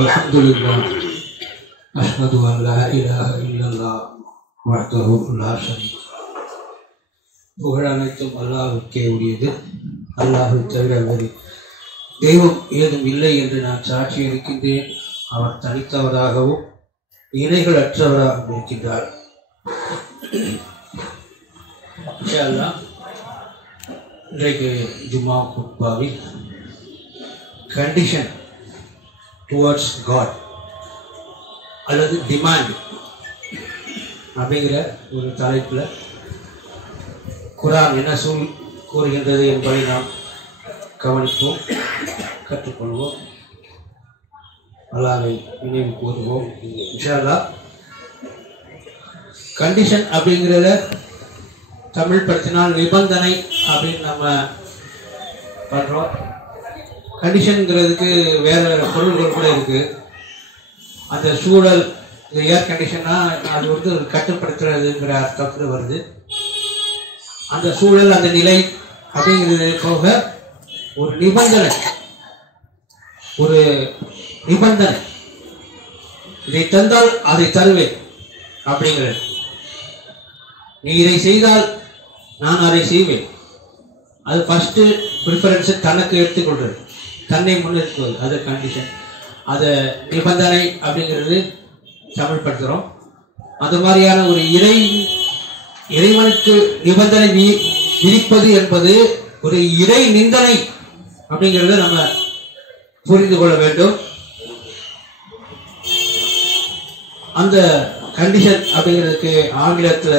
Alhamdulillah, ashhadu an la ilaha illallah wahdahu la sharika புகழ் அனைத்தும் அல்லாஹ்வுக்கே உரியது. அல்லாஹ்வை தவிர வேறு தெய்வம் ஏதும் இல்லை என்று நான் சாட்சி அளிக்கின்றேன். அவர் தனித்தவராகவும் இணைகள் அற்றவராகவும் இருக்கின்றார். இன்ஷா அல்லாஹ் இன்றைக்கு ஜும்மா குத்பாவில் கண்டிஷன் டுவர்ட்ஸ் காட் அல்லது டிமாண்ட் அப்படிங்கிற ஒரு தலைப்பில் குர்ஆன் என்ன கூறுகின்றது என்பதை நாம் கவனிப்போம், கற்றுக்கொள்வோம், அல்லாஹ்வை நினைவு கூறுவோம். இன்ஷா அல்லாஹ் கண்டிஷன் அப்படிங்கிறத தமிழ் படுத்தினால் நிபந்தனை அப்படின்னு நம்ம பண்ணுறோம். கண்டிஷனுங்கிறதுக்கு வேறு வேறு பொருள்கள் கூட இருக்குது. அந்த சூழல், இந்த ஏர் கண்டிஷன்னா அது வந்து ஒரு கட்டுப்படுத்துறதுங்கிற அர்த்தத்தில் வருது. அந்த சூழல், அந்த நிலை அப்படிங்கிறது போக ஒரு நிபந்தனை, ஒரு நிபந்தனை, இதை தந்தால் அதை தருவேன் அப்படிங்கிறது. நீ இதை செய்தால் நான் அதை செய்வேன். அது ஃபஸ்ட்டு ப்ரிஃபரன்ஸை தனக்கு எடுத்துக்கொள்வது, தன்னை முன்னிறுத்துவது, அது கண்டிஷன். அதை நிபந்தனை அப்படிங்கிறது தமிழ் படுத்துகிறோம். அது மாதிரியான ஒரு இறைவனுக்கு நிபந்தனை விதிப்பது என்பது ஒரு இறை நிந்தனை அப்படிங்கிறத நம்ம புரிந்து கொள்ள வேண்டும். அந்த கண்டிஷன் அப்படிங்கிறதுக்கு ஆங்கிலத்தில்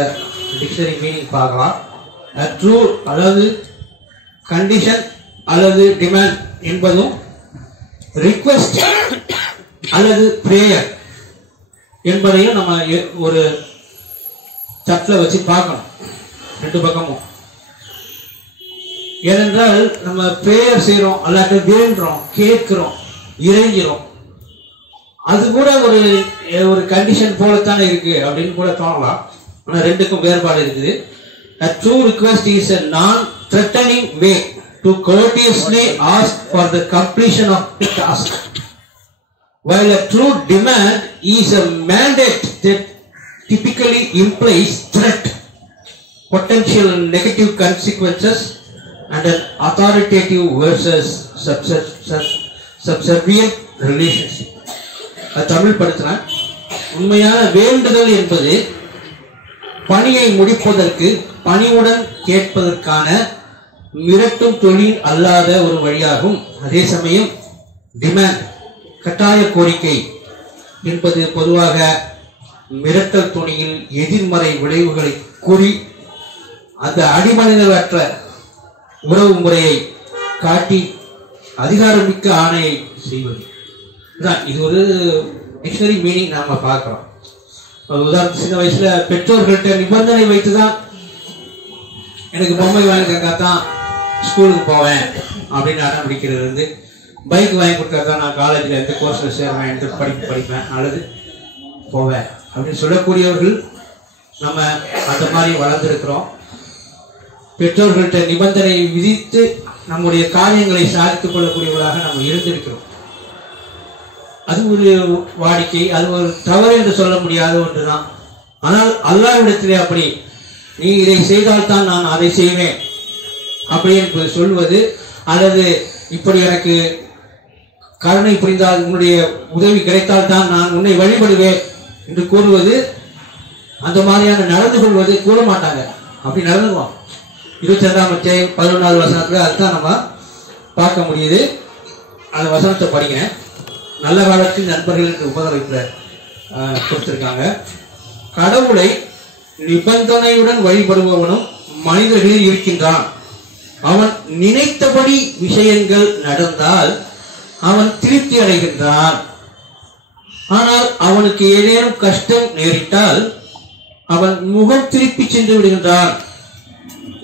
டிக்ஷனரி மீனிங் பார்க்கலாம். ட்ரூ அதாவது கண்டிஷன் அல்லது டிமாண்ட் என்பதும் ரிக்வெஸ்ட் அல்லது பிரேயர் என்பதையும் நம்ம ஒரு தட்டில் வச்சு பார்க்கணும், ரெண்டு பக்கமும். ஏனென்றால் நம்ம பிரேயர் செய்கிறோம், அல்லாட்ட வேண்டுறோம், கேட்கிறோம், இறைஞ்சிரும், அது கூட ஒரு கண்டிஷன் போலத்தானே இருக்கு அப்படின்னு கூட தோணலாம். ஆனால் ரெண்டுக்கும் வேறுபாடு இருக்குது. A true request is a non-threatening way to courteously ask for the completion of the task, while a true demand is a mandate that typically implies threat, potential negative consequences, and an authoritative versus subservient relationship. Tamil படுத்தினா, உண்மையான வேண்டுதல் என்பது பணியை முடிப்பதற்கு பணிவுடன் கேட்பதற்கான மிரட்டும் தொழில் அல்லாத ஒரு வழியாகும். அதே சமயம் டிமாண்ட், கட்டாய கோரிக்கை என்பது பொதுவாக மிரட்டல் துணியில் எதிர்மறை விளைவுகளை கூறி அந்த அடிமனிதரற்ற உறவு முறையை காட்டி அதிகாரமிக்க ஆணையை செய்வது தான். இது ஒரு டிக்ஷனரி மீனிங் நாம பார்க்கிறோம். உதாரணத்துக்கு சின்ன வயசுல பெற்றோர்கள்ட்ட நிபந்தனை வைத்துதான் எனக்கு பொம்மை வாங்கி தந்தா தான் ஸ்கூலுக்கு போவேன் அப்படின்னு அடம் பிடிக்கிறது இருந்து, பைக் வாங்கி கொடுத்தா தான் நான் காலேஜில் எந்த கோர்ஸில் சேருவேன், எந்த படிப்பேன் அல்லது போவேன் அப்படின்னு சொல்லக்கூடியவர்கள் நம்ம அந்த மாதிரி வளர்ந்துருக்கிறோம். பெற்றோர்கள்ட்ட நிபந்தனை விதித்து நம்முடைய காரியங்களை சாதித்துக் கொள்ளக்கூடியவர்களாக நம்ம இருந்திருக்கிறோம். அது ஒரு வாடிக்கை, அது ஒரு தவறு என்று சொல்ல முடியாத ஒன்றுதான். ஆனால் அல்லாஹ்விடத்திலே அப்படி நீ இதை செய்தால்தான் நான் அதை செய்வேன் அப்படி என்று சொல்வது, அல்லது இப்படி எனக்கு கருணை புரிந்தால் உன்னுடைய உதவி கிடைத்தால்தான் நான் உன்னை வழிபடுவேன் என்று கூறுவது, அந்த மாதிரியான நடந்து கொள்வது கூற மாட்டாங்க. அப்படி நடந்துக்குவோம். 22ஆம் அத்தியாயம் 11வது வசனத்தில் அதுதான் நம்ம பார்க்க முடியுது. அந்த வசனத்தை படிக்கிறேன். நல்ல காலத்தில் நண்பர்களுக்கு உபதவிப்பில் கொடுத்திருக்காங்க. கடவுளை நிபந்தனையுடன் வழிபடுபவனும் மனிதர்களில் இருக்கின்றான். அவன் நினைத்தபடி விஷயங்கள் நடந்தால் அவன் திருப்தி அடைகின்றான். ஆனால் அவனுக்கு ஏதேனும் கஷ்டம் நேரிட்டால் அவன் முகம் திருப்பி சென்று விடுகின்றான்.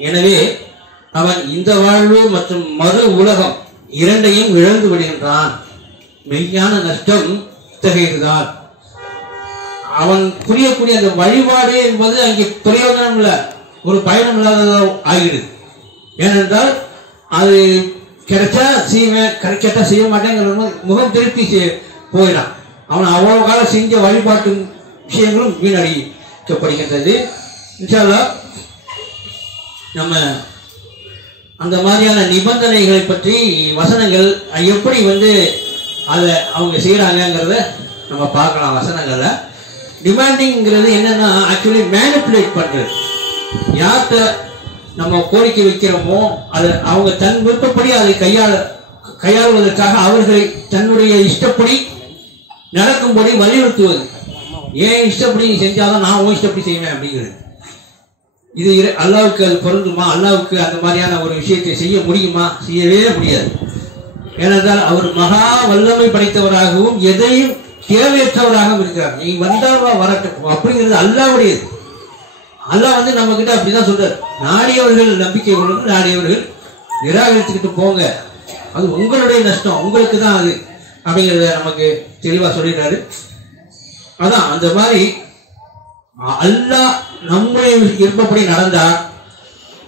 எனவே அவன் இந்த வாழ்வு மற்றும் மறு உலகம் இரண்டையும் இழந்து விடுகின்றான். மெய்யான நஷ்டம் இத்தகையதுதான். அவன் புரியக்கூடிய அந்த வழிபாடு என்பது அங்கே பிரயோஜனம் இல்லை, ஒரு பயணம் இல்லாததோ ஆகிடுது. ஏனென்றால் அது கிடைச்சா செய்வேன், கிடைக்கட்டா செய்ய மாட்டேங்கிற முகம் திருப்பி போயிடான். அவன் அவ்வளவு காலம் செஞ்ச வழிபாட்டு விஷயங்களும் வீணடிக்கப்படுகின்றது. இன்ஷா அல்லாஹ் நம்ம அந்த மாதிரியான நிபந்தனைகளை பற்றி வசனங்கள் எப்படி அதை அவங்க செய்யறாங்கிறத நம்ம பார்க்கலாம். வசனங்கள்ல டிமாண்டிங்கிறது என்னன்னா ஆக்சுவலி மேனிப்புலேட் பண்றது. யார்கிட்ட நம்ம கோரிக்கை வைக்கிறோமோ அதை அவங்க தன் விருப்பப்படி அதை கையாளுவதற்காக அவர்களை தன்னுடைய இஷ்டப்படி நடக்கும்படி வலியுறுத்துவது. ஏன் இஷ்டப்படி நீ செஞ்சாதான் நான் உன் இஷ்டப்படி செய்வேன் அப்படிங்கிறது. இது அல்லாவுக்கு அது பொருந்துமா? அல்லாவுக்கு அந்த மாதிரியான ஒரு விஷயத்தை செய்ய முடியுமா? செய்யவே முடியாது. ஏனென்றால் அவர் மகா வல்லமை படைத்தவராகவும் எதையும் தேவையற்றவராகவும் இருக்கிறார். நீ வந்தாவா வரட்டும் அப்படிங்கிறது அல்லாவுடையது. அல்லாஹ் நம்ம கிட்ட அப்படிதான் சொல்றாரு. நாடியவர்கள் நம்பிக்கை கொள்ளுங்க, நாடியவர்கள் நிராகரித்துக்கிட்டு போங்க, அது உங்களுடைய நஷ்டம், உங்களுக்கு தான் அது அப்படிங்கிறத நமக்கு தெளிவா சொல்லிடுறாரு. அதான் அந்த மாதிரி அல்லாஹ் நம்முடைய விருப்பப்படி நடந்தா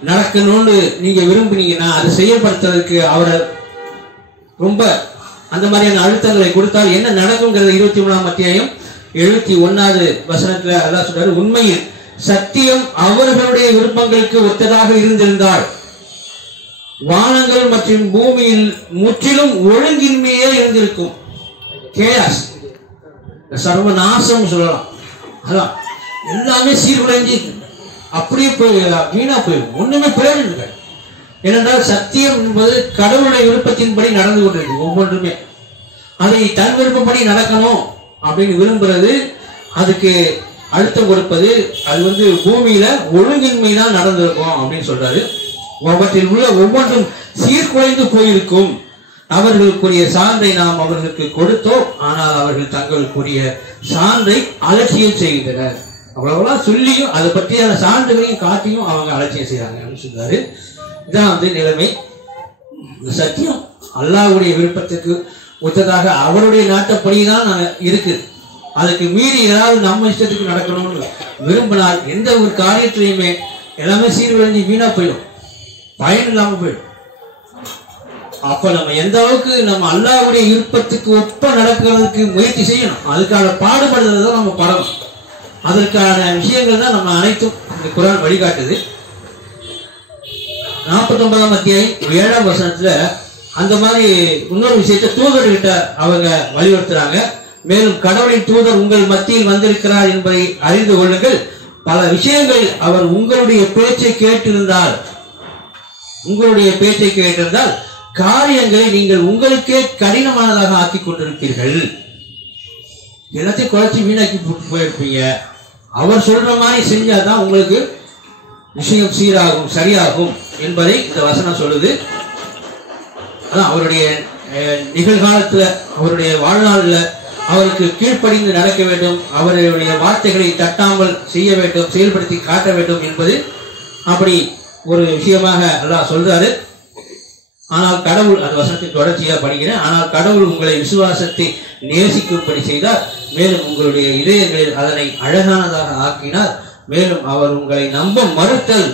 நடக்கணும்னு நீங்க விரும்புனீங்கன்னா அதை செயல்படுத்துறதுக்கு அவரை ரொம்ப அந்த மாதிரியான அழுத்தங்களை கொடுத்தால் என்ன நடக்குங்கிறது 23ஆம் அத்தியாயம் 71வது வசனத்துல அல்லாஹ் சொல்றாரு, உண்மையில் சத்தியம் அவர்களுடைய விருப்பங்களுக்கு ஒத்ததாக இருந்திருந்தால் வானங்கள் மற்றும் பூமியில் முற்றிலும் ஒழுங்கின்மையே இருந்திருக்கும். கேயாஸ், சர்வநாசம் சொல்லலாம். அதான் எல்லாமே சீர்குலைஞ்சி அப்படியே வீணா போயிடும், ஒண்ணுமே பிரயோஜனம் இல்லை. ஏனென்றால் சத்தியம் என்பது கடவுளுடைய விருப்பத்தின்படி நடந்து கொண்டிருக்கு. ஒவ்வொன்றுமே அதை தன் விருப்பப்படி நடக்கணும் அப்படின்னு விரும்புறது, அதுக்கு அழுத்தம் கொடுப்பது, அது பூமியில ஒழுங்கின்மை தான் நடந்திருக்கும் அப்படின்னு சொல்றாரு. அவற்றில் உள்ள ஒவ்வொன்றும் சீர்குலைந்து போயிருக்கும். அவர்களுக்குரிய சான்றை நாம் அவர்களுக்கு கொடுத்தோம், ஆனால் அவர்கள் தங்களுக்குரிய சான்றை அலட்சியம் செய்கின்றனர். அவ்வளவுலாம் சொல்லியும் அதை பற்றியான சான்றுகளையும் காட்டியும் அவங்க அலட்சியம் செய்யறாங்க அப்படின்னு சொல்றாரு. இதான் நிலைமை. சத்தியம் அல்லாஹ்வுடைய விருப்பத்துக்கு ஒத்ததாக அவருடைய நாட்டப்படிதான் இருக்குது. அதுக்கு மீறி ஏதாவது நம்ம இஷ்டத்துக்கு நடக்கணும்னு விரும்பினால் எந்த ஒரு காரியத்திலையுமே எல்லாமே சீர்குலைஞ்சு வீணா போயிடும், பயன் இல்லாம போயிடும். அப்ப நம்ம எந்த அளவுக்கு நம்ம அல்லாஹ்வுடைய விருப்பத்துக்கு ஒப்ப நடக்கிறதுக்கு முயற்சி செய்யணும், அதுக்கான பாடுபடுறதை தான் நம்ம படணும். அதற்கான விஷயங்கள் தான் நம்ம அனைத்தும் இந்த குர்ஆன் வழிகாட்டுது. 49ஆம் அத்தியாயம் 7ஆம் வசனத்துல அந்த மாதிரி இன்னொரு விஷயத்தை தூதர்கிட்ட அவங்க வலியுறுத்துறாங்க. மேலும் கடவுளின் தூதர் உங்கள் மத்தியில் வந்திருக்கிறார் என்பதை அறிந்து கொள்ளுங்கள். பல விஷயங்கள் அவர் உங்களுடைய பேச்சை கேட்டிருந்தால் காரியங்களை நீங்கள் உங்களுக்கே கடினமானதாக ஆக்கி கொண்டிருப்பீர்கள். எல்லாத்தையும் குறைச்சி வீணாக்கி போயிருப்பீங்க. அவர் சொல்ற மாதிரி செஞ்சாதான் உங்களுக்கு விஷயம் சீராகும், சரியாகும் என்பதை இந்த வசனம் சொல்லுது. அதான் அவருடைய நிகழ்காலத்துல அவருடைய வாழ்நாள்ல அவருக்கு கீழ்ப்படிந்து நடக்க வேண்டும், அவருடைய வார்த்தைகளை தட்டாமல் செய்ய வேண்டும், செயல்படுத்தி காட்ட வேண்டும் என்பது அப்படி ஒரு விஷயமாக அல்லாஹ் சொல்றாரு. ஆனால் கடவுள், அந்த வசனத்தின் தொடர்ச்சியா படிக்கிறேன், ஆனால் கடவுள் உங்களை விசுவாசத்தை நேசிக்கும்படி செய்தார், மேலும் உங்களுடைய இதயங்களில் அதனை அழகானதாக ஆக்கினார், மேலும் அவர் உங்களை நம்ப மறுத்தல்,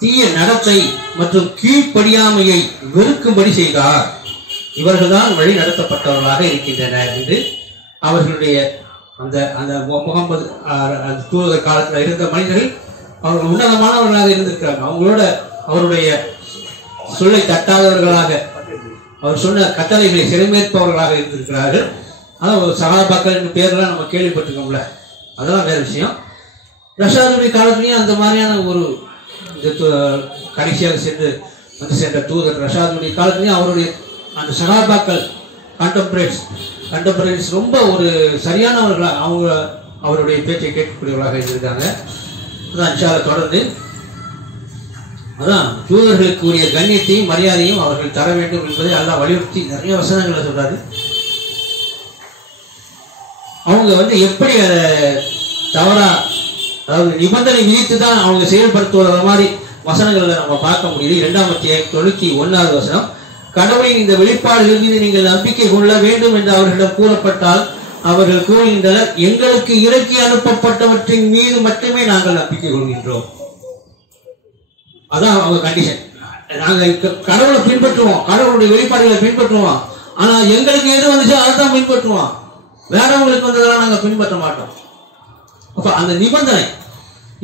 தீய நடத்தை மற்றும் கீழ்ப்படியாமையை வெறுக்கும்படி செய்தார். இவர்கள்தான் வழி நடத்தப்பட்டவர்களாக இருக்கின்றனர் என்று அவர்களுடைய அந்த அந்த முகமது தூதர் காலத்தில் இருந்த மனிதர்கள் அவர்கள் உன்னதமானவர்களாக இருந்திருக்கிறாங்க. அவங்களோட அவருடைய சொல்லை தட்டாதவர்களாக, அவர் சொன்ன கட்டளைகளை சிறைமேற்பவர்களாக இருந்திருக்கிறார்கள். அதான் சகாபாக்கள் பேர்லாம் நம்ம கேள்விப்பட்டிருக்கோம்ல, அதெல்லாம் வேற விஷயம். ரஷாதுடைய காலத்திலையும் அந்த மாதிரியான ஒரு கடைசியாக சென்ற தூதர் ரஷாதுடைய காலத்திலையும் அவருடைய அந்த சகாபாக்கள் கண்டெம்பரரிஸ் ரொம்ப ஒரு சரியானவர்களாக அவங்க அவருடைய பேச்சை கேட்கக்கூடியவர்களாக இருந்திருக்காங்க. அதான் இன்ஷா அல்லாஹ் தொடர்ந்து அதான் தூதர்களுக்கு உரிய கண்ணியத்தையும் மரியாதையும் அவர்கள் தர வேண்டும் என்பதை அல்லாஹ் வலியுறுத்தி நிறைய வசனங்களை சொல்றாரு. அவங்க எப்படி அதை தவறா, அதாவது நிபந்தனை விதித்து தான் அவங்க செயல்படுத்துவத மாதிரி வசனங்களை நம்ம பார்க்க முடியுது. 2ஆம் அத்தியாயம் 91வது வசனம், கடவுளின் இந்த வெளிப்பாடுகள் மீது நீங்கள் நம்பிக்கை கொள்ள வேண்டும் என்று அவர்களிடம் கூறப்பட்டால் அவர்கள் கூறுகின்றனர், எங்களுக்கு இறக்கி அனுப்பப்பட்டவற்றின் மீது மட்டுமே நாங்கள் நம்பிக்கை கொள்கின்றோம். அதான் அவங்க கண்டிஷன். நாங்கள் கடவுளை பின்பற்றுவோம், கடவுளுடைய வெளிப்பாடுகளை பின்பற்றுவோம், ஆனா எங்களுக்கு எது வந்துச்சோ அதைத்தான் பின்பற்றுவோம். வேறவங்களுக்கு வந்ததெல்லாம் நாங்க பின்பற்ற மாட்டோம். அப்ப அந்த நிபந்தனை,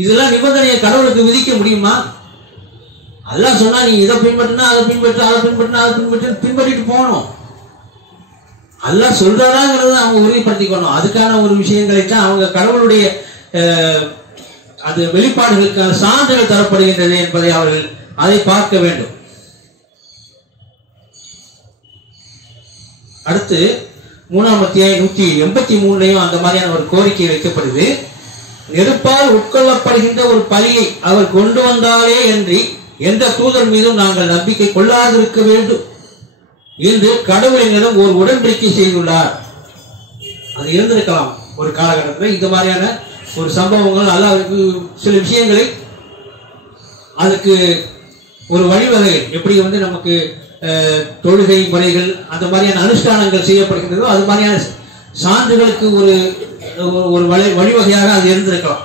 இதெல்லாம் நிபந்தனையை கடவுளுக்கு விதிக்க முடியுமா? அதெல்லாம் சொன்னா நீ இதை பின்பற்றினா அதை பின்பற்று, அதை பின்பற்றினா அதை பின்பற்றிட்டு போகணும். அதெல்லாம் சொல்றாங்கிறத அவங்க உறுதிப்படுத்திக்கணும். அதுக்கான ஒரு விஷயங்களை தான் அவங்க கடவுளுடைய அது வெளிப்பாடுகளுக்கான சான்றுகள் தரப்படுகின்றது என்பதை அவர்கள் அதை பார்க்க வேண்டும். அடுத்து 3ஆம் அத்தியாயம் 183 அந்த மாதிரியான ஒரு கோரிக்கை வைக்கப்படுது. நெருப்பால் உட்கொள்ளப்படுகின்ற ஒரு பலியை அவர் கொண்டு வந்தாலே என்று எந்த தூதர் மீதும் நாங்கள் நம்பிக்கை கொள்ளாதிருக்க வேண்டும் என்று கடவுளிடம் ஒரு உடன்படிக்கை செய்துள்ளார். அது இருந்திருக்கலாம் ஒரு காலகட்டத்தில். இந்த மாதிரியான ஒரு சம்பவங்கள் அல்லாஹ்வுக்கு சில விஷயங்களை அதுக்கு ஒரு வழிவகை, எப்படி நமக்கு தொழுகை முறைகள் அந்த மாதிரியான அனுஷ்டானங்கள் செய்யப்படுகின்றதோ அது மாதிரியான சான்றுகளுக்கு ஒரு ஒரு வழிவகையாக அது இருந்திருக்கலாம்.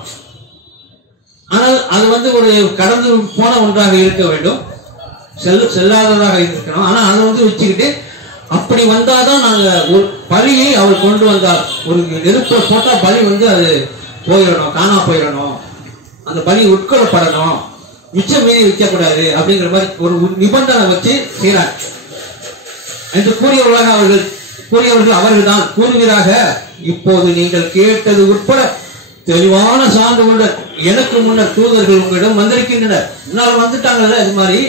ஆனால் அது ஒரு கடந்து போன ஒன்றாக இருக்க வேண்டும், செல்லாததாக இருக்கணும். ஆனால் அதை வச்சுக்கிட்டு அப்படி வந்தாதான் நாங்கள் ஒரு பலியை அவர் கொண்டு வந்தார். ஒரு நெருப்பை போட்டால் பலி அது போயிடணும், காணா போயிடணும், அந்த பலி உட்கொள்ளப்படணும், மிச்சம் மீறி வைக்கக்கூடாது அப்படிங்கிற மாதிரி ஒரு நிபந்தனை வச்சு செய்கிறார் என்று கூறியவர்கள் அவர்கள் தான் கூறுகிறாக. இப்போது நீங்கள் கேட்டது உட்பட தெளிவான சான்றுகளுடன் எனக்கு முன்னர் தூதர்கள் உங்களிடம் வந்திருக்கின்றனர். முன்னால் வந்துட்டாங்கல்ல. இது மாதிரி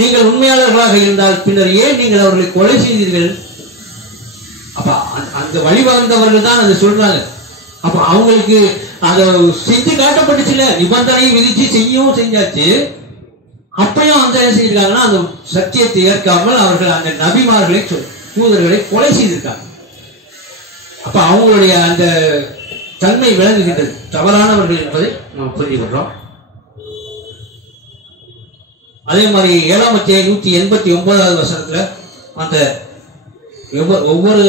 நீங்கள் உண்மையாளர்களாக இருந்தால் பின்னர் ஏன் நீங்கள் அவர்களை கொலை செய்தீர்கள்? அப்ப அந்த வழிவகுந்தவர்கள் தான் அதை சொல்றாங்க. அப்ப அவங்களுக்கு அதை செஞ்சு காட்டப்பட்டுச்சுல, நிபந்தனை விதிச்சு செய்யவும் செஞ்சாச்சு. அப்பயும் அந்த என்ன செஞ்சிருக்காங்கன்னா அந்த சத்தியத்தை ஏற்காமல் அவர்கள் அந்த நபிமார்களை தூதர்களை கொலை செய்திருக்காங்க. அப்ப அவங்களுடைய அந்த தன்மை விளங்குகின்றது, தவறானவர்கள் என்பதை நாம் புரிந்து கொள்றோம். அதே மாதிரி 7ஆம் அத்தியாயம் 189வது வசனத்துல அந்த ஒவ்வொரு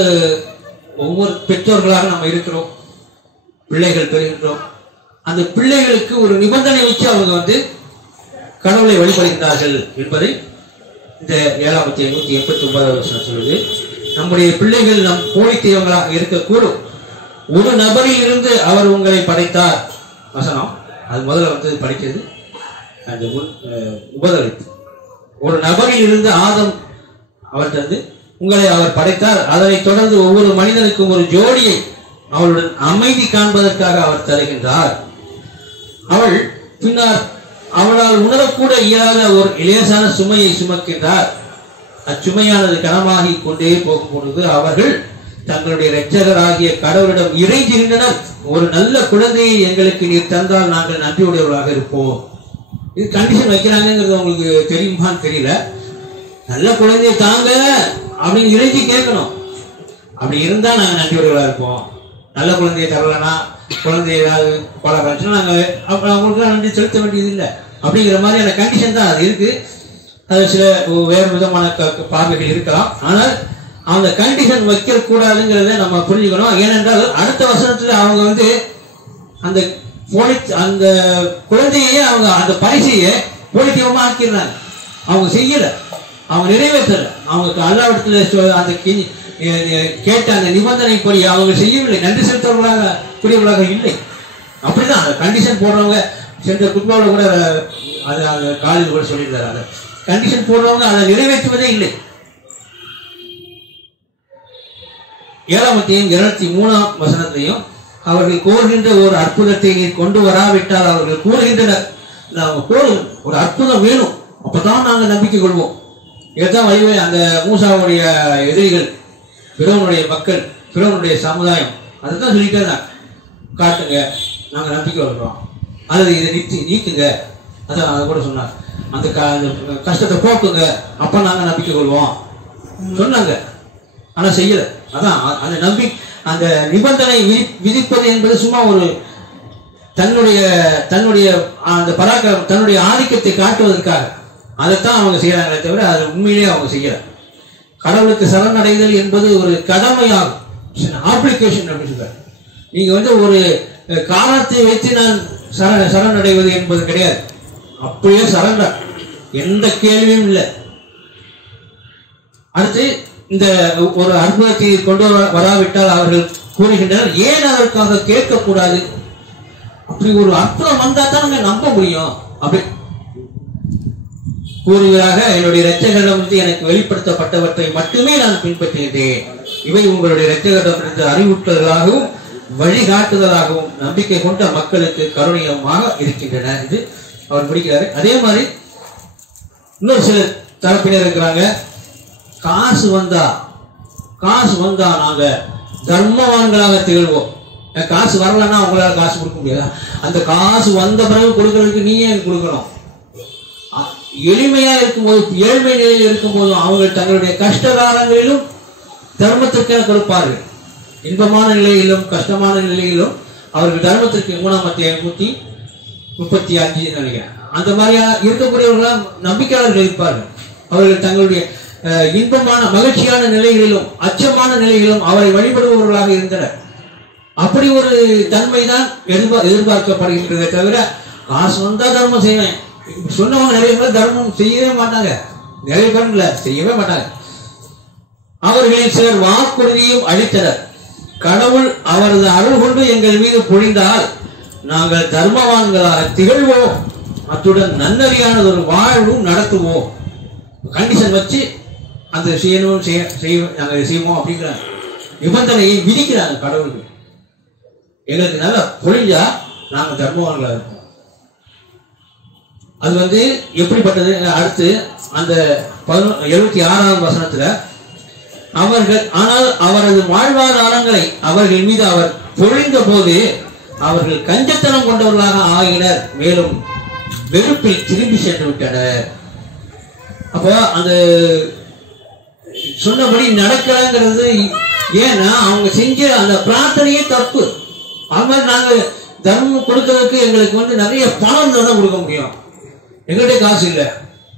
பெற்றோர்களாக நம்ம இருக்கிறோம், பிள்ளைகள் பெறுகின்றோம். அந்த பிள்ளைகளுக்கு ஒரு நிபந்தனை வச்சு அவங்க கடவுளை வழிபடுகிறார்கள் என்பதை இந்த 7ஆம் அத்தியாயம் 189வது வசனம் சொல்லுது. நம்முடைய பிள்ளைகள் நம் போலி தெய்வங்களாக இருக்கக்கூடும். ஒரு நபரில் இருந்து அவர் உங்களை படைத்தார். வசனம் அது முதல்ல படிக்கிறது அந்த உபதளிப்பு. ஒரு நபரில் இருந்து ஆதம் அவர் உங்களை அவர் படைத்தார். அதனை தொடர்ந்து ஒவ்வொரு மனிதனுக்கும் ஒரு ஜோடியை அவளுடன் அமைதி காண்பதற்காக அவர் தருகின்றார். அவள் பின்னர் அவளால் உணரக்கூட இயலாத ஒரு இலேசான சுமையை சுமக்கின்றார். அச்சுமையானது கனமாகி கொண்டே போகும் பொழுது அவர்கள் தங்களுடைய இரட்சகராகிய கடவுளிடம் இறைஞ்சுகின்றனர். ஒரு நல்ல குழந்தையை எங்களுக்கு நீர் தந்தால் நாங்கள் நன்றியுடையவர்களாக இருப்போம். இது கண்டிஷன் வைக்கிறாங்கிறது உங்களுக்கு தெரியுமான்னு தெரியல. நல்ல குழந்தையை தாங்க அப்படின்னு இறைஞ்சி கேட்கணும். அப்படி இருந்தா நாங்க நன்றியுடையவர்களா இருப்போம். நல்ல குழந்தையை தரலன்னா, குழந்தை ஏதாவது கொலை காய்ச்சுன்னா நாங்கள் அவங்களுக்கு நன்றி செலுத்த வேண்டியது இல்லை அப்படிங்கிற மாதிரியான கண்டிஷன் தான் அது இருக்கு. அது சில வேறு விதமான பார்வைகள் இருக்கலாம். ஆனால் அந்த கண்டிஷன் வைக்க கூடாதுங்கிறத நம்ம புரிஞ்சுக்கணும். ஏனென்றால் அடுத்த வருஷத்துல அவங்க அந்த அந்த குழந்தையே அவங்க அந்த பரிசையை போலித்தீவமா ஆக்கிடுறாங்க. அவங்க செய்யல, அவங்க நிறைவேற்றல, அவங்க அல்லாஹ்விடத்துல அந்த கேட்ட அந்த நிபந்தனைப்படி அவங்க செய்யவில்லை, நன்றி செலுத்தவர்களாக கூடியவர்களாக இல்லை. அப்படிதான் அந்த கண்டிஷன் போடுறவங்க சென்ற குட்பாவோட கூட அது அந்த காலேஜ் கூட சொல்லியிருந்தாரு. அந்த கண்டிஷன் போடுறவங்க அதை நிறைவேற்றுவதே இல்லை. 7ஆம் அத்தியாயம் 203ஆம் வசனத்தையும் அவர்கள் கோருகின்ற ஒரு அற்புதத்தை நீர் கொண்டு வராவிட்டால் அவர்கள் கூறுகின்றனர், ஒரு அற்புதம் வேணும், அப்பதான் நாங்கள் நம்பிக்கை கொள்வோம். இதுதான் வழிவே அந்த மூசாவுடைய எதிரிகள், பிறவனுடைய மக்கள், பிறவனுடைய சமுதாயம் அதுதான் சொல்லிட்டே இருந்தாங்க. காட்டுங்க, நாங்கள் நம்பிக்கை வருகிறோம், அல்லது இதை நீக்குங்க. அதான் அதை கூட சொன்னார், அந்த கஷ்டத்தை போக்குங்க, அப்ப நாங்கள் நம்பிக்கை கொள்வோம் சொன்னாங்க. ஆனா செய்யல. அதான் அந்த அந்த நிபந்தனை விதிப்பது என்பது சும்மா ஒரு தன்னுடைய அந்த பராக்கிரமம், தன்னுடைய ஆதிக்கத்தை காட்டுவதற்காக அதைத்தான் அவங்க செய்யறாங்களே தவிர அது உண்மையிலேயே அவங்க செய்யல. கடவுளுக்கு சரணடைதல் என்பது ஒரு கடமையாகும், ஆப்ளிகேஷன் அப்படின்னு சொல்றாரு. நீங்க ஒரு காரணத்தை வைத்து நான் சரணடைவது என்பது கிடையாது. அப்படியே சரண்டர், எந்த கேள்வியும் இல்லை. அடுத்து இந்த ஒரு அற்புதத்தை கொண்டு வராவிட்டால் அவர்கள் கூறுகின்றனர், ஏன் அதற்காக கேட்கக்கூடாது? அப்படி ஒரு அற்புதம் வந்தா தான் நம்ப முடியும் அப்படி கூறுவதாக, என்னுடைய இரட்சகரிடமிருந்து எனக்கு வெளிப்படுத்தப்பட்டவற்றை மட்டுமே நான் பின்பற்றுகின்றேன். இவை உங்களுடைய இரட்சகரிடமிருந்து அறிவுறுத்தல்களாகவும் வழிகாட்டுதலாகவும் நம்பிக்கை கொண்ட மக்களுக்கு கருணையமாக இருக்கின்றன என்று அவர் முடிக்கிறாரு. அதே மாதிரி இன்னொரு சில தரப்பினர் இருக்கிறாங்க. காசு வந்தா நாங்க தர்மவான்களாக திகழ்வோம். காசு வரலன்னா அவங்களால காசு கொடுக்க முடியாது. அந்த காசு வந்த பிறகு கொடுக்கறதுக்கு நீயே கொடுக்கணும். எளிமையா இருக்கும்போது, ஏழ்மை நிலையில் இருக்கும் போதும் அவர்கள் தங்களுடைய கஷ்ட காலங்களிலும் தர்மத்திற்கென கொடுப்பார்கள். இன்பமான நிலையிலும் கஷ்டமான நிலையிலும் அவர்கள் தர்மத்திற்கு 3:35 நினைக்கிறேன். அந்த மாதிரியா இருக்கக்கூடியவர்களாம் நம்பிக்கையாளர்கள் இருப்பார்கள். அவர்கள் தங்களுடைய இன்பமான மகிழ்ச்சியான நிலைகளிலும் அச்சமான நிலைகளிலும் அவரை வழிபடுபவர்களாக இருந்தனர். அப்படி ஒரு தன்மை தான் எதிர்பார்க்கப்படுகின்றதை தவிர, காசு வந்தா தர்மம் செய்வேன் சொன்னவங்க நிறைய பேர் தர்மம் செய்யவே மாட்டாங்க. நிறைய பேர் செய்யவே மாட்டாங்க. அவர்களில் சிலர் வாக்குறுதியும் அளித்தனர். கடவுள் அவரது அருள் கொண்டு எங்கள் மீது பொழிந்தால் நாங்கள் தர்மவான்களாக திகழ்வோம், அத்துடன் நன்னறியானது ஒரு வாழ்வும் நடத்துவோம். கண்டிஷன் வச்சு அந்த நாங்கள் செய்வோம் அப்படிங்கிற நிபந்தனையை விதிக்கிறாங்க கடவுளுக்கு. எங்களுக்கு நல்லா பொழிஞ்சா நாங்கள் தர்மவான்களாக இருப்போம். அது எப்படிப்பட்டது? அடுத்து அந்த 76ஆம் வசனத்துல, அவர்கள் ஆனால் அவரது வாழ்வாதாரங்களை அவர்கள் மீது அவர் பொழிந்த போது அவர்கள் கஞ்சத்தனம் கொண்டவர்களாக ஆகினர், மேலும் வெறுப்பில் திரும்பி சென்று விட்டனர். அப்போ அந்த சொன்னபடி நடக்கலங்கிறது ஏன்னா அவங்க செஞ்ச அந்த பிரார்த்தனையே தப்பு. அது மாதிரி நாங்க தர்மம் கொடுக்கறதுக்கு எங்களுக்கு நிறைய பணம் தான் கொடுக்க முடியும், எங்கள்கிட்ட காசு இல்லை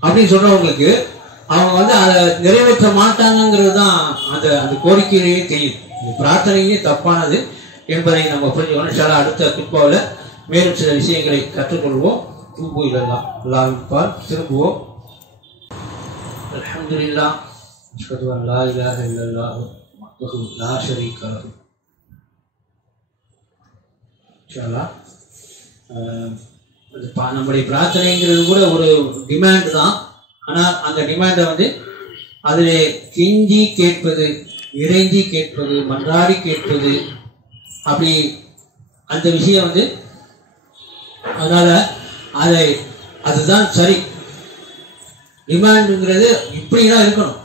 அப்படின்னு சொல்றவங்களுக்கு அவங்க அதை நிறைவேற்ற மாட்டாங்கிறது தான் அந்த அந்த கோரிக்கையிலேயே தெரியும். பிரார்த்தனையே தப்பானது என்பதை நம்ம புரிஞ்சுக்கணும். சில அடுத்த குட்பாவில் மேலும் சில விஷயங்களை கற்றுக்கொள்வோம். தூபுயிலெல்லாம் அல்லாஹ்வின்பால் திரும்புவோம். அல்ஹம்துலில்லாஹ் அஷ்ஹது அன் லா இலாஹ இல்லல்லாஹ் வஹ்தஹு லா ஷரீக லஹு. இன்ஷாஅல்லாஹ் நம்முடைய பிரார்த்தனைங்கிறது கூட ஒரு டிமாண்ட் தான். ஆனால் அந்த டிமாண்டை அதில் கெஞ்சி கேட்பது, இறைஞ்சி கேட்பது, மன்றாடி கேட்பது, அப்படி அந்த விஷயம் அதனால அதுதான் சரி. டிமாண்டுங்கிறது இப்படிதான் இருக்கணும்.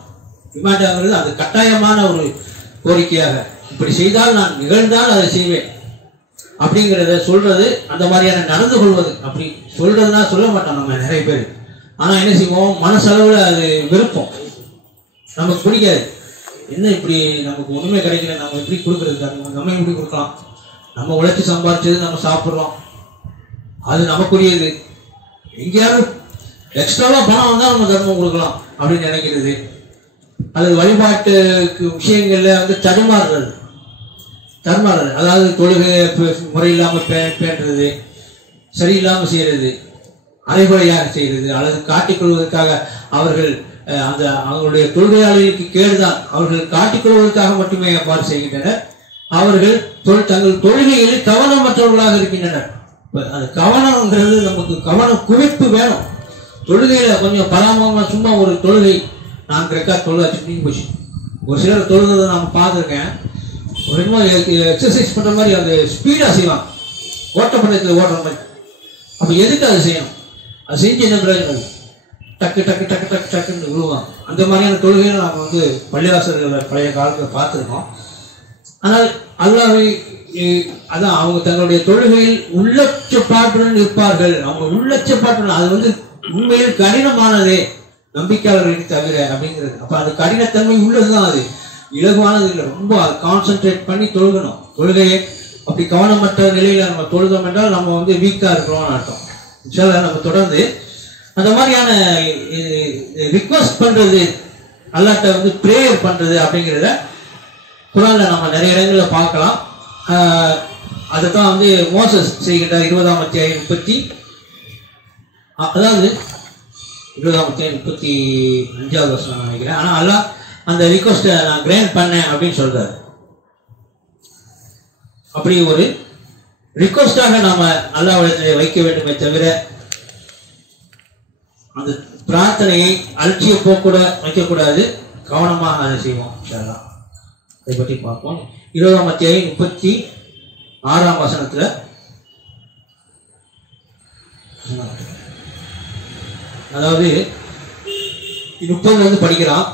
டிமாண்டுங்கிறது அது கட்டாயமான ஒரு கோரிக்கையாக, இப்படி செய்தால் நான் நிகழ்ந்தால் அதை செய்வேன் அப்படிங்கிறத சொல்றது, அந்த மாதிரியான நடந்து கொள்வது. அப்படி சொல்றதுன்னா சொல்ல மாட்டோம் நம்ம நிறைய பேர். ஆனா என்ன செய்வோம், மனசளவுல அது விருப்பம், நமக்கு பிடிக்காது. என்ன இப்படி நமக்கு ஒண்ணுமே கிடைக்கல, நம்ம எப்படி கொடுக்கறது, நம்ம எப்படி கொடுக்கலாம், நம்ம உழைச்சி சம்பாதிச்சது நம்ம சாப்பிட்றோம், அது நமக்குரியது, எங்கேயாவது எக்ஸ்ட்ராவா பணம் வந்தா நம்ம தர்மம் கொடுக்கலாம் அப்படின்னு நினைக்கிறது. அது வழிபாட்டுக்கு விஷயங்கள்ல தடுமாறுறது, அதாவது தொழுகை முறையில்லாம பேண்டுறது, சரியில்லாம செய்யறது, அரைகுறையாக செய்கிறது, அல்லது காட்டிக்கொள்வதற்காக அவர்கள் அந்த அவங்களுடைய தொழுகையாளர்களுக்கு கேடுதான், அவர்கள் காட்டிக்கொள்வதற்காக மட்டுமே அவ்வாறு செய்கின்றனர். அவர்கள் தங்கள் தொழுகையில் கவனமற்றவர்களாக இருக்கின்றனர். அந்த கவனம்ங்கிறது நமக்கு கவனம் குவிப்பு வேணும். தொழுகையில கொஞ்சம் பராமரமா சும்மா ஒரு தொழுகை 4 ரெக்கார்ட் தொழுகாச்சு நீங்க போச்சு. ஒரு சிலர் தொழுகிறத நான் பார்த்துருக்கேன், ஒரு எக்ஸசைஸ் பண்ற மாதிரி அந்த ஸ்பீடா செய்வான், ஓட்டப்பந்தயத்தில் ஓடுற மாதிரி. அப்ப எதுக்கு அதை செய்யணும்? அது செஞ்சு என்ன பிரயோஜனம்? டக்கு டக்கு டக்கு டக்கு டக்குன்னு விழுவாங்க. அந்த மாதிரியான தொழுகைகளை நம்ம பள்ளிவாசல்கள் பழைய காலத்தில் பார்த்துருக்கோம். ஆனால் அல்லாஹ் அதான் அவங்க தங்களுடைய தொழுகையில் உள்ளச்சப்பாட்டுடன் இருப்பார்கள். அவங்க உள்ளச்சப்பாட்டுடன், அது உண்மையில் கடினமானதே நம்பிக்கையாளர்களுக்கு தவிர அப்படிங்கிறது. அப்ப அது கடினத்தன்மை உள்ளதுதான், அது இலகுவானது இல்லை. ரொம்ப கான்சென்ட்ரேட் பண்ணி தொழுகணும். தொழுகையை அப்படி கவனமற்ற நிலையில நம்ம தொழுதோம் என்றால் நம்ம வீக்கா இருக்கிறோம்னு அர்த்தம். நம்ம தொடர்ந்து அந்த மாதிரியான ரிக்வெஸ்ட் பண்றது, அல்லாஹ்ட்ட பிரேயர் பண்றது அப்படிங்கிறத குர்ஆன்ல நம்ம நிறைய இடங்கள்ல பார்க்கலாம். அதைத்தான் மோசஸ் செய்கின்றார். 20ஆம் அத்தியாயம் 20ஆம் அத்தியாயம் 35வது வசனம் நினைக்கிறேன். ஆனா அல்லாஹ் அந்த ரிக்வெஸ்ட்டை நான் கிராண்ட் பண்ணேன் அப்படின்னு சொல்றாரு. அப்படி ஒரு ரிக்வெஸ்டாக நாம அல்லாஹ்விடத்தில் வைக்க வேண்டுமே தவிர அந்த பிரார்த்தனையை அலட்சிய போக்கூட வைக்கக்கூடாது. கவனமாக அதை செய்வோம். அதை பற்றி பார்ப்போம். 20ஆம் அத்தியாயம் 36ஆம் வசனத்துல அதாவது 30 படிக்கிறான்.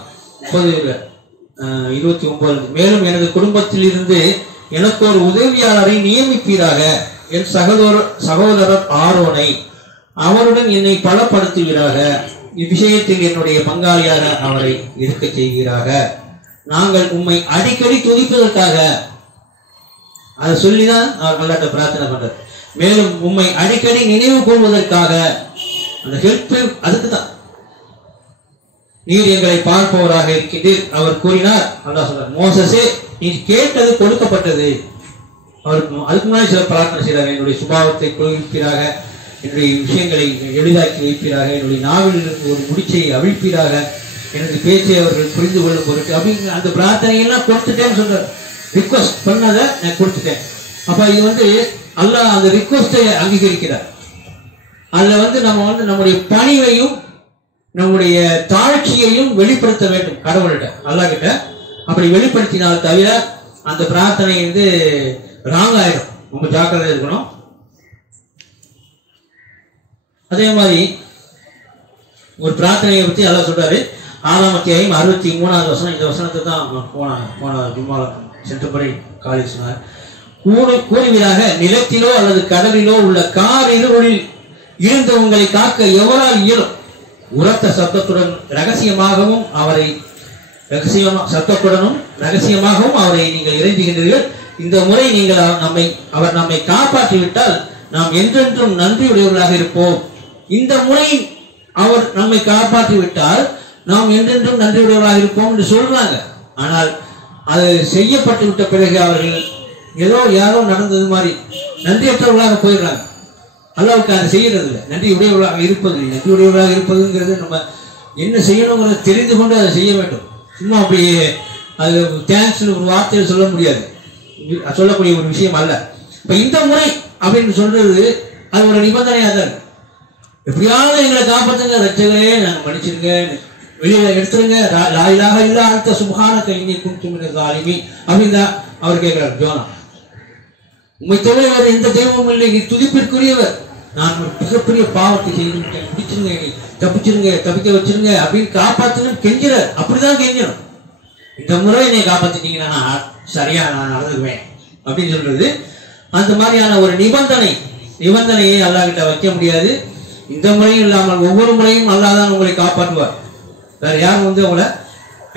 29 மேலும் எனது குடும்பத்தில் இருந்து எனக்கு ஒரு உதவியாளரை நியமிப்பீராக. என் சகோதரர் ஆரோனை அவருடன் என்னை பலப்படுத்துவீராக. இவ்விஷயத்தில் என்னுடைய பங்காளியாக அவரை இருக்க செய்வீராக. நாங்கள் உம்மை அடிக்கடி துதிப்பதற்காக அதை சொல்லிதான் அவர் அல்லாஹ்ட்ட பிரார்த்தனை பண்றார். மேலும் உம்மை அடிக்கடி நினைவு கொள்வதற்காக அந்த ஹெல்ப் அதுக்கு தான். நீர் எங்களை பார்ப்பவராக இருக்கின்றீர் அவர் கூறினார். அல்லாஹ் சொல்றார், மோசஸே நீ கேட்டது கொடுக்கப்பட்டது. அவருக்கு அதுக்கு முன்னாடி சில பிரார்த்தனை செய்கிறார். என்னுடைய சுபாவத்தை குளிர்ப்பீராக, என்னுடைய விஷயங்களை எளிதாக்கி வைப்பீராக, என்னுடைய நாவில் இருந்து ஒரு முடிச்சை அவிழ்ப்பீராக, எனது பேச்சை அவர்கள் புரிந்து கொள்ளும் பொருட்டு அப்படிங்கிற அந்த பிரார்த்தனையெல்லாம் கொடுத்துட்டேன்னு சொல்றார். ரிக்வஸ்ட் பண்ணதை நான் கொடுத்துட்டேன். அப்ப இது அல்லாஹ் அந்த ரிக்வஸ்டை அங்கீகரிக்கிறார். அதுல நம்ம நம்முடைய பணிவையும் நம்முடைய தாழ்ச்சியையும் வெளிப்படுத்த வேண்டும் கடவுள்கிட்ட, அல்லாஹ் கிட்ட. அப்படி வெளிப்படுத்தினால் தவிர அந்த பிரார்த்தனை ராங் ஆயிடும். ரொம்ப ஜாக்கிரதை இருக்கணும். அதே மாதிரி ஒரு பிரார்த்தனையை பற்றி அல்லாஹ் சொல்றாரு. 6ஆம் அத்தியாயம் 63ஆவது வசனம். இந்த வசனத்தை தான் போன ஜும்மால சென்றபடி காலை சொன்னார். கூறுவீராக, நிலத்திலோ அல்லது கடலிலோ உள்ள கார் இருளில் இருந்த உங்களை காக்க எவரால் இயலும்? உரத்த சத்தத்துடன் ரகசியமாகவும் அவரை நீங்கள் இறைஞ்சுகின்றீர்கள். இந்த முறை நீங்கள் அவர் நம்மை காப்பாற்றிவிட்டால் நாம் என்றென்றும் நன்றியுடையவர்களாக இருப்போம். இந்த முறை அவர் நம்மை காப்பாற்றிவிட்டால் நாம் என்றென்றும் நன்றியுடையவர்களாக இருப்போம் என்று சொல்றாங்க. ஆனால் அது செய்யப்பட்டு விட்ட பிறகு அவர்கள் யாரோ நடந்தது மாதிரி நன்றியற்றவர்களாக போயிடுறாங்க. அல்லாஹ்வுக்கு அதை செய்யறது இல்லை. நன்றியுடையவர்களாக இருப்பதுங்கிறது நம்ம என்ன செய்யணுங்கிறத தெரிந்து கொண்டு அதை செய்ய வேண்டும். சும்மா அப்படியே அது தேங்க்ஸ்னு ஒரு வார்த்தையில் சொல்ல முடியாது, சொல்லக்கூடிய ஒரு விஷயம் அல்ல. இப்ப இந்த முறை அப்படின்னு சொல்றது அது ஒரு நிபந்தனையாக தான் இருக்கு. எப்படியாவது எங்களை காப்பாற்றுங்க, ரட்சகரே நாங்கள் மன்னிச்சிருங்க, வெளியில எடுத்துருங்க, லாயிலாக இல்ல அடுத்த சுபஹானக இன்னி குன்து மினல் ஸாலிமீன் அப்படின்னு தான் அவர் கேட்கிறார். ஜோனா, உண்மை தவிர வேறு எந்த தெய்வமும் இல்லை, நீ துதிப்பிற்குரியவர், நான் ஒரு மிகப்பெரிய பாவத்தை செய்துவிட்டேன், பிடிச்சிருங்க, நீ தப்பிக்க வச்சிருங்க அப்படின்னு காப்பாற்றணும் கெஞ்சிறார். அப்படிதான் கெஞ்சணும். இந்த முறை என்னை காப்பாற்றிட்டீங்கன்னா நான் சரியா நான் நடந்துக்குவேன் அப்படின்னு சொல்றது. அந்த மாதிரியான ஒரு நிபந்தனையை அல்லாஹ் கிட்ட வைக்க முடியாது. இந்த முறையும் இல்லாமல் ஒவ்வொரு முறையும் அல்லாஹ் தான் உங்களை காப்பாற்றுவார். வேற யாரும் உங்களை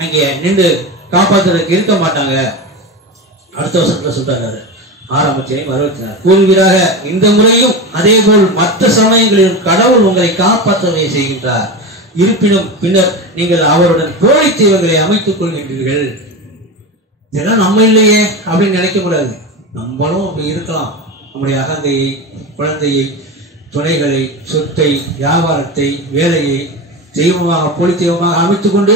அங்கே நின்று காப்பாற்றுறதுக்கு இருக்க மாட்டாங்க. அடுத்த வருஷத்துல சொல்றாரு 6ஆம் அத்தியாயம் 64. கூறுவீராக, இந்த முறையும் அதே போல் மற்ற சமயங்களிலும் கடவுள் உங்களை காப்பாற்றவே செய்கின்றார். இருப்பினும் பின்னர் நீங்கள் அவருடன் போலி தெய்வங்களை அமைத்துக் கொள்கின்றீர்கள். இதெல்லாம் நம்ம இல்லையே அப்படின்னு நினைக்க கூடாது. நம்மளும் அப்படி இருக்கலாம். நம்முடைய அகந்தையை, குழந்தையை, துணைகளை, சொத்தை, வியாபாரத்தை, வேலையை தெய்வமாக போலி தெய்வமாக அமைத்துக் கொண்டு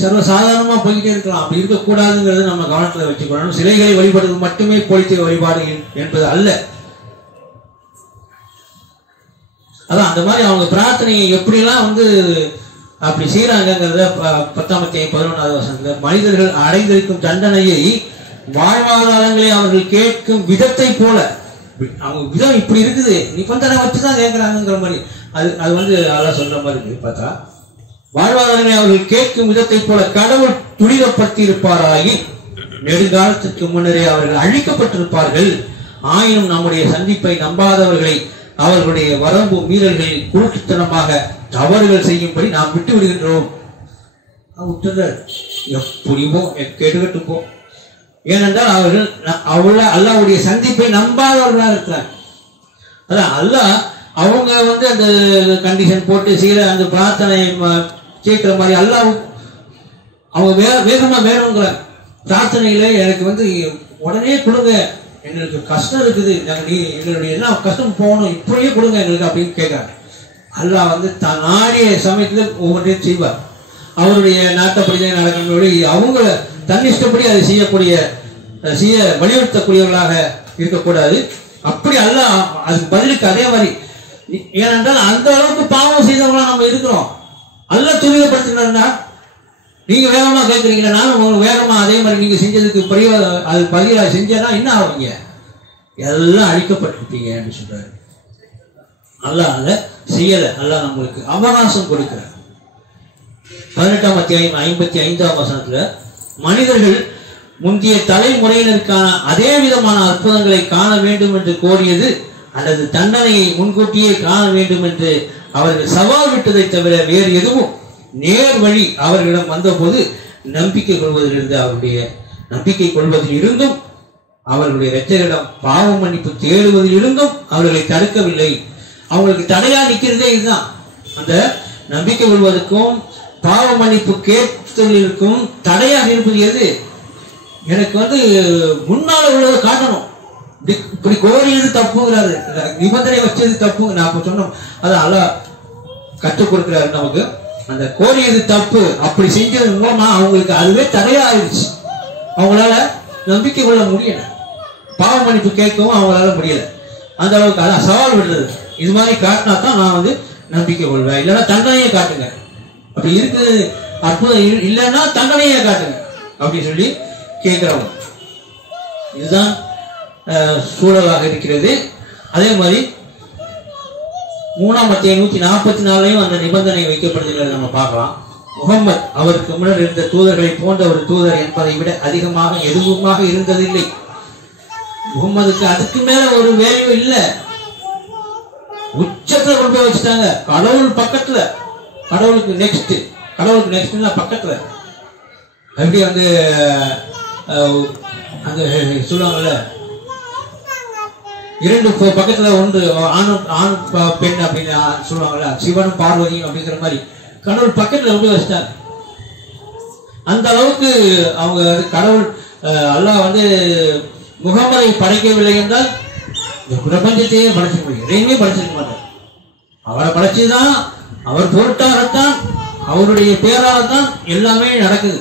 சர்வசாதாரணமா போய்கிட்டே இருக்கலாம். அப்படி இருக்கக்கூடாதுங்கிறது நம்ம கவனத்துல வச்சுக்கணும். சிலைகளை வழிபடுவது மட்டுமே போலி தெய்வ வழிபாடு என்பது அல்ல. அதான் அந்த மாதிரி அவங்க பிரார்த்தனையை எப்படிலாம் அப்படி செய்யறாங்கிறத 10ஆம் அத்தியாயம் 11வது வசனத்துல, மனிதர்கள் அடைந்திருக்கும் தண்டனையை வாழ்வாதாரங்களை அவர்கள் கேட்கும் விதத்தை போல, அவங்க விதம் இப்படி இருக்குது, நிபந்தனை வச்சுதான் கேட்கிறாங்கிற மாதிரி அது அல்லாஹ் சொல்ற மாதிரி இருக்கு. பார்த்தா வாழ்வாதாரங்களை அவர்கள் கேட்கும் விதத்தை போல கடவுள் துரிதப்படுத்தி இருப்பாராகி நெடுங்காலத்திற்கு முன்னரே அவர்கள் அழிக்கப்பட்டிருப்பார்கள். ஆயினும் நம்முடைய சந்திப்பை நம்பாதவர்களை அவர்களுடைய வரம்பு மீறல்களில் குருட்டுத்தனமாக தவறுகள் செய்யும்படி நாம் விட்டு விடுகின்றோம். எப்படியோ கேட்டுக்கிட்டு போ. ஏனென்றால் அவர்கள் அல்லாஹ்வுடைய சந்திப்பை நம்பாதவர்களாக இருக்கிறாங்க. அதான் அல்லாஹ் அவங்க அந்த கண்டிஷன் போட்டு செய்யற அந்த பிரார்த்தனை கேட்கிற மாதிரி அல்லாஹ் அவங்க வேகமா வேணுங்கிற பிரார்த்தனைகளை எனக்கு உடனே கொடுங்க, எங்களுக்கு கஷ்டம் இருக்குது, எங்களுடைய எல்லாம் கஷ்டம் போகணும், இப்படியே கொடுங்க எங்களுக்கு அப்படின்னு கேட்கிறாங்க. அல்லாஹ் தான் நாடிய சமயத்துல ஒவ்வொன்றையும் செய்வார். அவருடைய நாட்டப்படிதான் நடக்கணும், அவங்க தன்னிஷ்டப்படி அதை செய்ய வலியுறுத்தக்கூடியவர்களாக இருக்கக்கூடாது. அப்படி அல்ல அதுக்கு பதிலுக்கு அதே மாதிரி, ஏனென்றால் அந்த அளவுக்கு பாவம் செய்தவங்களா நம்ம இருக்கிறோம். அல்ல துரிதப்படுத்தினா நீங்க வேகமா கேட்குறீங்களா, நானும் உங்களுக்கு வேகமா அதே மாதிரி நீங்க செஞ்சதுக்கு அது பதிலாக செஞ்சேன்னா என்ன ஆகுங்க, எல்லாம் அழிக்கப்பட்டிருப்பீங்க அப்படின்னு சொல்றாரு. அல்லாஹ் அதை செய்யலை. அல்லாஹ் நம்மளுக்கு அவகாசம் கொடுக்கிறார். 18ஆம் அத்தியாயம் 55ஆம் வசனத்துல மனிதர்கள் முந்தைய தலைமுறையினருக்கான அதே விதமான அற்புதங்களை காண வேண்டும் என்று கோரியது அல்லது தண்டனையை முன்கூட்டியே காண வேண்டும் என்று அவர்கள் சவால் விட்டதை தவிர வேறு எதுவும் நேர் வழி அவர்களிடம் வந்தபோது நம்பிக்கை கொள்வதில் இருந்தும் அவர்களுடைய இரட்சகரிடம் பாவ மன்னிப்பு தேடுவதில் இருந்தும் அவர்களை தடுக்கவில்லை. அவங்களுக்கு தடையா நிற்கிறதே இதுதான். அந்த நம்பிக்கை கொள்வதற்கும் பாவ மன்னிப்பு கேட்பதற்கும் தடையாக இருப்பது எது? எனக்கு முன்னால உள்ளதை காட்டணும். இப்படி கோரியது தப்புங்கிறாரு, நிபந்தனை வச்சது தப்பு. நான் அப்ப சொன்னோம், அதை அல்லாஹ் கற்றுக் கொடுக்கிறாரு நமக்கு. அந்த கோரியது தப்பு, அப்படி செஞ்சது மூலமா அவங்களுக்கு அதுவே தடையா ஆயிடுச்சு. அவங்களால நம்பிக்கை கொள்ள முடியல, பாவ மன்னிப்பு கேட்கவும் அவங்களால முடியல. அந்த அளவுக்கு அதான் சவால் விடுறது. இது மாதிரி காட்டினா தான் நான் நம்பிக்கை கொள்வேன், இல்லைன்னா தண்டனையை காட்டுங்க. அப்படி இருக்குது அற்புதம் இல்லைன்னா தண்டனையை காட்டுங்க அப்படின்னு சொல்லி கேட்கிறவங்க. இதுதான் சூழலாக இருக்கிறது. அதே மாதிரி 3ஆம் அத்தியாயம் 144 அந்த நிபந்தனை வைக்கப்படுகிறது நம்ம பார்க்கலாம். முகம்மது அவருக்கு முன்னர் இருந்த தூதர்களை போன்ற ஒரு தூதர் என்பதை விட அதிகமாக எதுவுமாக இருந்ததில்லை. முகம்மதுக்கு அதுக்கு மேல ஒரு வேல்யூ இல்லை. உச்சத்துல கொண்டு போய் வச்சுட்டாங்க. கடவுள் பக்கத்துல, கடவுளுக்கு நெக்ஸ்ட் பக்கத்துல. எப்படி சொல்லுவாங்கல்ல, இரண்டு பக்கத்துல ஒன்று ஆண் பெண் அப்படின்னு சொல்லுவாங்கல்ல, சிவனும் பார்வதியும் அப்படிங்கிற மாதிரி கடவுள் பக்கத்துல கொண்டு வச்சுட்டாங்க. அந்த அளவுக்கு அவங்க கடவுள் அல்லாஹ் முகம்மதை படைக்கவில்லை என்றால் இந்த பிரபஞ்சத்தையே படைச்சிக்க முடியும், எதையுமே படைச்சிருக்க மாட்டார். அவரை படைச்சுதான், அவர் பொருட்டாகத்தான், அவருடைய பேராகத்தான் எல்லாமே நடக்குது.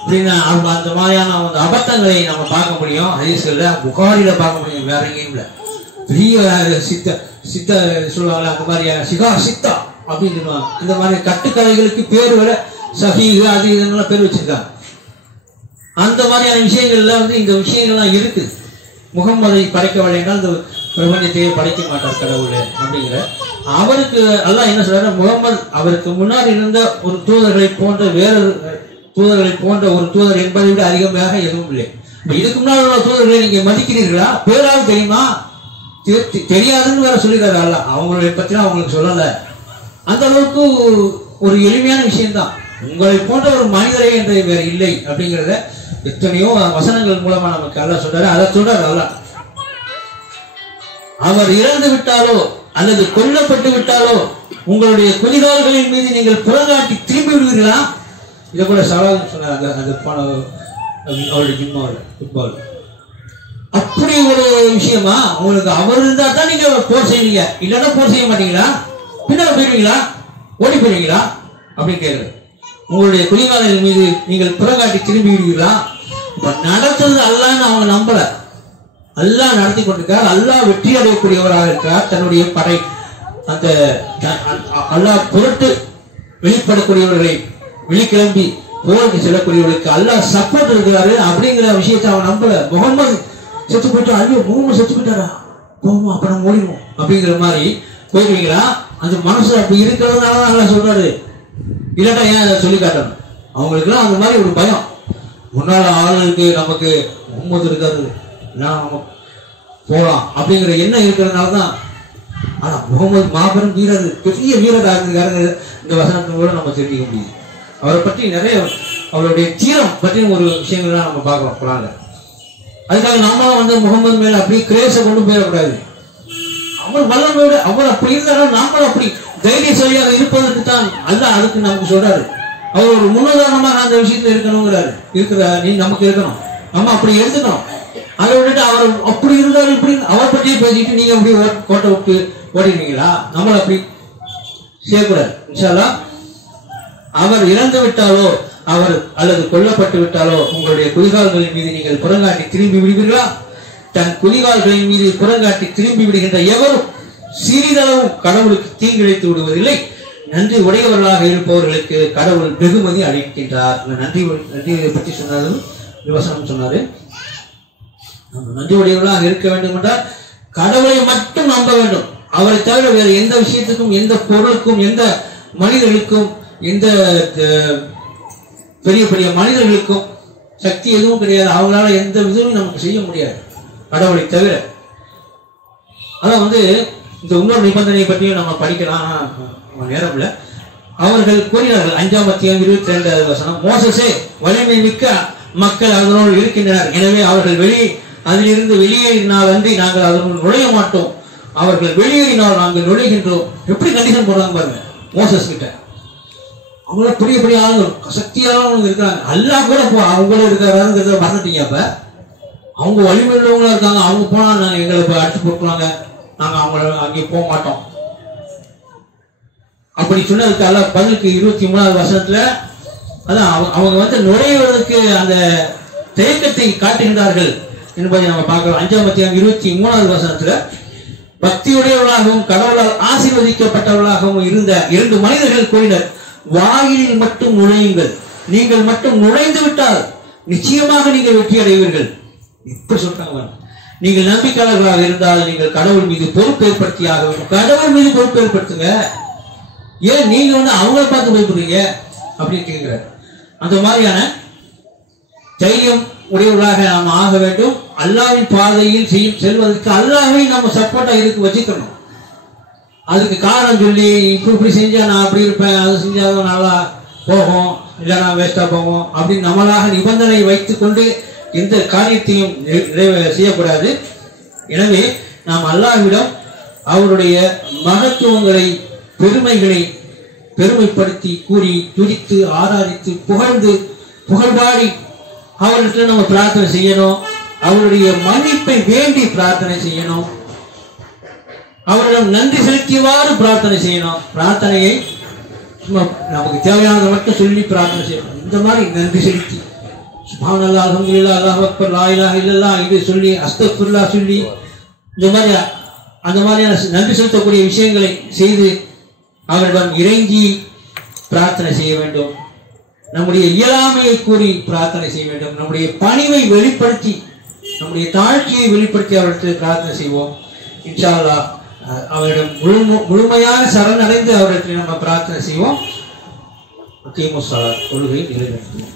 அப்படின்னா அந்த மாதிரியான அபத்தங்களை நம்ம பார்க்க முடியும். ஹதீஸ்ல புகாரில பார்க்க முடியும், வேற எங்கேயும் இல்லை. பெரிய சித்த சொல்லுவாங்க, அந்த மாதிரி சித்தா அப்படின்னு சொல்லுவாங்க. இந்த மாதிரி கட்டுக்கதைகளுக்கு பேர் வர சஹீஹ் அது இதெல்லாம் பேர் வச்சிருக்காங்க. அந்த மாதிரியான விஷயங்கள்ல இந்த விஷயங்கள்லாம் இருக்குது. முகம்மதை படைக்கவில்லை என்றால் இந்த பிரபஞ்சத்தையே படைக்க மாட்டார் கடவுள் அப்படிங்கிற அவருக்கு அல்லாஹ் என்ன சொல்றாரு, முகம்மது அவருக்கு முன்னாடி இருந்த ஒரு தூதர்களை போன்ற ஒரு தூதர் என்பதை விட அதிகமாக எதுவும் இல்லை. இதுக்கு முன்னாடி உள்ள தூதர்களை நீங்க மதிக்கிறீர்களா? பேராக தெரியுமா? தெரியாதுன்னு வேற சொல்லிடுறாரு அல்லாஹ். அவங்களுடைய பற்றி அவங்களுக்கு சொல்லல. அந்த அளவுக்கு ஒரு எளிமையான விஷயம்தான். உங்களை போன்ற ஒரு மனிதரை என்று வேற இல்லை அப்படிங்கிறத எத்தனையோ வசனங்கள் மூலமா நமக்கு அல்லாஹ் சொல்றாரு. அதை சொல்றாரு அல்லாஹ், அவர் இறந்து விட்டாலோ அல்லது கொல்லப்பட்டு விட்டாலோ உங்களுடைய குதிகால்களின் மீது நீங்கள் புறங்காட்டி திரும்பி விடுவீர்களா? இதை கூட சவால் சொன்னாங்க அவருடைய ஃபுட்பால். அப்படி ஒரு விஷயமா உங்களுக்கு அவர் இருந்தா தான் நீங்க போர் செய்வீங்க, இல்லைன்னா போர் செய்ய மாட்டீங்களா? பின்னால போயிடுவீங்களா? ஓடி போயிடுவீங்களா அப்படின்னு கேட்குறது. உங்களுடைய குதிகால்களின் மீது நீங்கள் புறங்காட்டி திரும்பி விடுவீர்களா? நடத்துறது அல்லான்னு அவங்க நம்பல. அல்லாஹ் நடத்தி கொண்டிருக்கார். அல்லாஹ் வெற்றி அடையக்கூடியவராக இருக்கிறார். தன்னுடைய படை அந்த அல்லாஹ் பொருட்டு வெளிப்படக்கூடியவர்களை வெளிக்கிளம்பி போருக்கு செல்லக்கூடியவர்களுக்கு அல்லாஹ் சப்போர்ட் இருக்கிறாரு அப்படிங்கிற விஷயத்தை அவன் நம்பல. முகம்மது செத்து போயிட்டா, ஐயோ முகம்மது செத்து போயிட்டாரா, போவோம் அப்ப நம்ம ஓடிடுவோம் அப்படிங்கிற மாதிரி போயிடுவீங்களா? அந்த மனசு அப்படி இருக்கிறதுனால அல்லாஹ் சொல்றாரு. இல்லாட்டா ஏன் அதை சொல்லி காட்டணும்? அவங்களுக்குலாம் அந்த மாதிரி ஒரு பயம். முன்னாள் ஆளுகளுக்கு நமக்கு முகம்மது இருக்காரு, நம்ம போகலாம் அப்படிங்கிற எண்ணம் இருக்கிறதுனால தான். ஆனா முகம்மது மாபெரும் வீரர், பெரிய வீரராக இருந்திருக்காரு. இந்த வசனத்தோட நம்ம தெரிஞ்சுக்க முடியுது. அவரை பற்றி நிறைய, அவருடைய தீரம் பற்றி ஒரு விஷயங்கள்லாம் நம்ம பார்க்கலாம் குரான்ல. அதுக்காக நாமளும் முகம்மது மேல அப்படியே கிரேஸை கொண்டு போயிடக்கூடாது. அவர் வல்லமையோட அவர் அப்படி இருந்தாலும் நாமளும் அப்படி தைரியசாலியாக இருப்பதற்கு தான் அல்லாஹ் அதுக்கு நமக்கு சொல்றாரு. அவர் ஒரு முன்னுதாரணமாக அந்த விஷயத்துல இருக்கணுங்கிறாரு. நீ நமக்கு இருக்கணும், நம்ம அப்படி எடுத்துக்கணும். அதை விட்டுட்டு அவர் அப்படி இருந்தாலும் இப்படி அவரை பற்றியே பேசிட்டு நீங்க அப்படி கோட்டை விட்டு ஓடிடுவீங்களா? நம்மள அப்படி செய்யக்கூடாது இன்ஷா அல்லாஹ். அவர் இறந்து விட்டாலோ அவர் அல்லது கொல்லப்பட்டு விட்டாலோ உங்களுடைய குதிகால்களின் மீது நீங்கள் புறங்காட்டி திரும்பி விடுவீர்களா? தன் குதிகால்களின் மீது புறங்காட்டி திரும்பி விடுகின்ற எவரும் சிறிதளவும் கடவுளுக்கு தீங்கிழைத்து விடுவதில்லை. நன்றி உடையவர்களாக இருப்பவர்களுக்கு கடவுள் வெகுமதி அளிக்கின்றார். நன்றியை பற்றி சொன்னாரு, விவசனம் சொன்னாரு. நன்றி உடையவர்களாக இருக்க வேண்டும் என்றால் கடவுளை மட்டும் நம்ப வேண்டும். அவரை தவிர வேறு எந்த விஷயத்துக்கும், எந்த பொருளுக்கும், எந்த மனிதர்களுக்கும், எந்த பெரிய பெரிய மனிதர்களுக்கும் சக்தி எதுவும் கிடையாது. அவங்களால எந்த விதமும் நமக்கு செய்ய முடியாது கடவுளை தவிர. அதான் இந்த இன்னொரு நிபந்தனை பற்றியும் நம்ம படிக்கலாம், நேரம் இல்லை. அவர்கள் கூறினார்கள் 5ஆம் அத்தியாயம் 22வது வசனம், மோசேசே வலிமை மிக்க மக்கள் அதனோடு இருக்கின்றனர், எனவே அவர்கள் அதிலிருந்து வெளியேறினால் அன்றி நாங்கள் அதனுள் நுழைய மாட்டோம், அவர்கள் வெளியேறினால் நாங்கள் நுழைகின்றோம். எப்படி கண்டிஷன் போடுறாங்க பாருங்க மோசஸ் கிட்ட. அவங்கள பெரிய பெரிய ஆளுங்க, சக்தியானவங்க இருக்கிறாங்க. அல்லாஹ் கூட அவங்களும் இருக்கிறாருங்கிறத மறந்துட்டீங்க. அப்ப அவங்க வலிமை உள்ளவங்களா இருக்காங்க, அவங்க போனா நாங்கள் எங்களை இப்போ அடிச்சு போட்டுருவாங்க, நாங்கள் அவங்கள அங்கே போக மாட்டோம் அப்படி சொன்னதுக்கு அல்லாஹ் பதிலுக்கு 23வது வசனத்துல அதான் அவங்க நுழைவதற்கு அந்த தயக்கத்தை காட்டுகின்றார்கள் என்பதை நம்ம பார்க்கிறோம். 5ஆம் அத்தியாயம் 23வது வசனத்துல பக்தியுடையவர்களாகவும் கடவுளால் ஆசீர்வதிக்கப்பட்டவர்களாகவும் இருந்த 2 மனிதர்கள் கூறினர், வாயிலில் மட்டும் நுழையுங்கள், நீங்கள் மட்டும் நுழைந்து விட்டால் நிச்சயமாக நீங்கள் வெற்றி அடைவீர்கள். இப்படி சொல்றாங்க. நீங்கள் நம்பிக்கையாளர்களாக இருந்தால் நீங்கள் கடவுள் மீது பொறுப்பு ஏற்படுத்தியாக வேண்டும். கடவுள் மீது பொறுப்பு ஏற்படுத்துங்க. ஏன் நீங்க அவங்கள பார்த்து பயப்படுறீங்க அப்படின்னு கேட்கிறார். அந்த மாதிரியான தைரியம் உடையவர்களாக நாம் ஆக வேண்டும். அல்லாஹ்வின் பாதையில் செல்வதற்கு அல்லாஹ்வை நம்ம சப்போர்ட்டா வச்சுக்கணும். அதுக்கு காரணம் சொல்லி இப்படி செஞ்சா நான் அப்படி இருப்பேன், அது செஞ்சாதான் நல்லா போகும், இல்லைன்னா வேஸ்டா போகும் அப்படின்னு நம்மளாக நிபந்தனை வைத்துக் கொண்டு எந்த காரியத்தையும் செய்யக்கூடாது. எனவே நாம் அல்லாஹ்விடம் அவருடைய மகத்துவங்களை, பெருமைகளை பெருமைப்படுத்தி கூறி துதித்து ஆராதித்து புகழ்பாடி அவர்கிட்ட நம்ம பிரார்த்தனை செய்யணும். அவருடைய மன்னிப்பை வேண்டி பிரார்த்தனை செய்யணும். அவரிடம் நன்றி செலுத்தியவாறு பிரார்த்தனை செய்யணும். பிரார்த்தனையை நமக்கு தேவையானதை மட்டும் சொல்லி பிரார்த்தனை செய்யணும். இந்த மாதிரி நன்றி செலுத்தி சுப்ஹானல்லாஹ், அல்ஹம்துலில்லாஹ், அல்லாஹு அக்பர், லா இலாஹ இல்லல்லாஹ் இது சொல்லி அஸ்தக்ஃபிருல்லாஹ் சொல்லி அந்த மாதிரியான நன்றி செலுத்தக்கூடிய விஷயங்களை செய்து அவரிடம் இறைஞ்சி பிரார்த்தனை செய்ய வேண்டும். நம்முடைய இயலாமையை கூறி பிரார்த்தனை செய்ய வேண்டும். நம்முடைய பணிவை வெளிப்படுத்தி, நம்முடைய தாழ்ச்சியை வெளிப்படுத்தி அவரிடத்தில் பிரார்த்தனை செய்வோம். இன்ஷா அல்லாஹ் அவரிடம் முழுமையான சரணடைந்து அவரிடத்தில் நம்ம பிரார்த்தனை செய்வோம். தொழுகை நிறைவேற்றுவோம்.